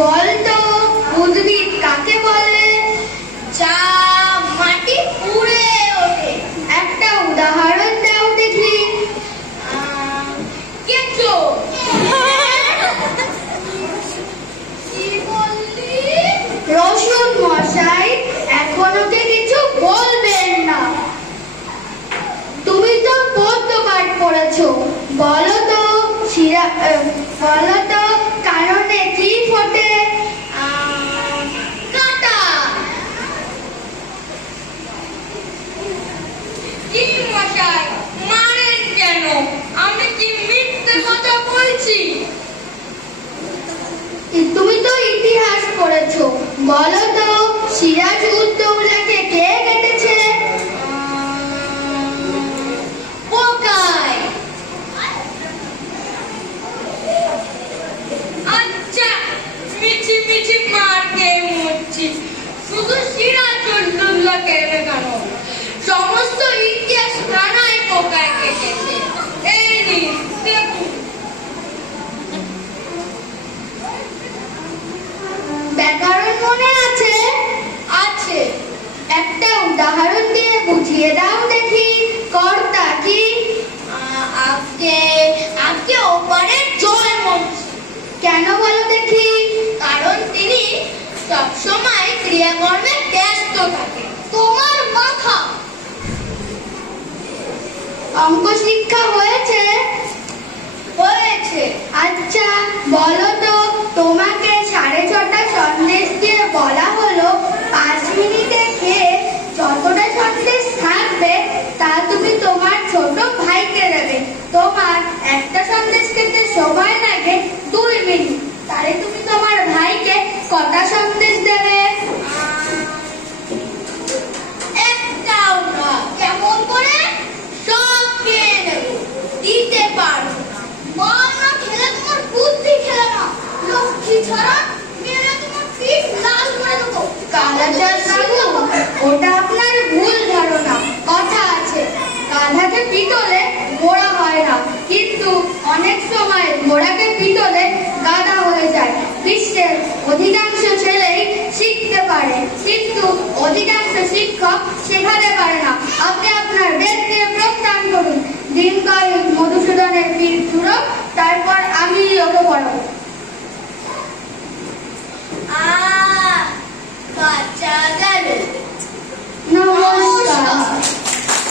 বলতো উদ্ভিদ কাকে বলে? যা মাটি পুড়ে ওঠে। একটা উদাহরণ দাও দেখি। কেঁচো। কি বললি? রসুন মশাই, এখন ওকে কিছু বলবেন না। তুমি তো পদ্ম পাঠ পড়েছো, বলো তো বলো তো কারণে কি ফোটে? কাঁটা। কি মশাই মারেন কেন? আমি কি মিথ্যে কথা বলছি? তুমি তো ইতিহাস পড়েছো, বলো তো সিরাজ উদ দৌলাকে কে কেটেছে? পোকায়। আচ্ছা, মিছি মিছি মার খেয়ে মরছি, শুধু সিরাজ উদ দৌলাকে কেন? সমস্ত ইতিহাস কানায় পোকায় কেটেছে। এই নিন দেখুন। ব্যাকরণ মনে আছে? আছে। একটা উদাহরণ দিয়ে বুঝিয়ে দাও দেখি। কর্তা কি? আজকে ওপারে জল মরছে। কেন বলো দেখি? কারণ তিনি সবসময় ক্রিয়াকর্মে ব্যস্ত থাকে। তোমার মাথা। অঙ্ক শিক্ষা হয়েছে? হয়েছে। আচ্ছা বলো তো, তোমাকে 6:30 সন্দেশ দিয়ে বলা হলো 5 মিনিটে খেয়ে যতটা সন্দেশ থাকবে তা তুমি তোমার ছোট ভাইকে দেবে। তোমার একটা সন্দেশ খেতে সময় লাগে 2 মিনিট, তাহলে তুমি তোমার ভাইকে কটা সন্দেশ দেবে? একটাও না। কেমন করে? সব খেয়ে নেব, দিতে পারবো না। মা না খেলে তোমার বুদ্ধি খেলে না, লক্ষ্মী ছাড়া মেরে তোমার পিঠ লাল করে দেবো। কালাচাঁদ বাবু, ওটা আপনার ভুল ধারণা। কথা আছে, গাধাকে পিটলে ঘোড়া হয় না, কিন্তু অনেক সময় ঘোড়াকে পিটলে গাধা হয়ে যায়। বিশ্বের অধিকাংশ ছেলেই শিখতে পারে, কিন্তু অধিকাংশ শিক্ষক শেখাতে পারে না। আপনি আপনার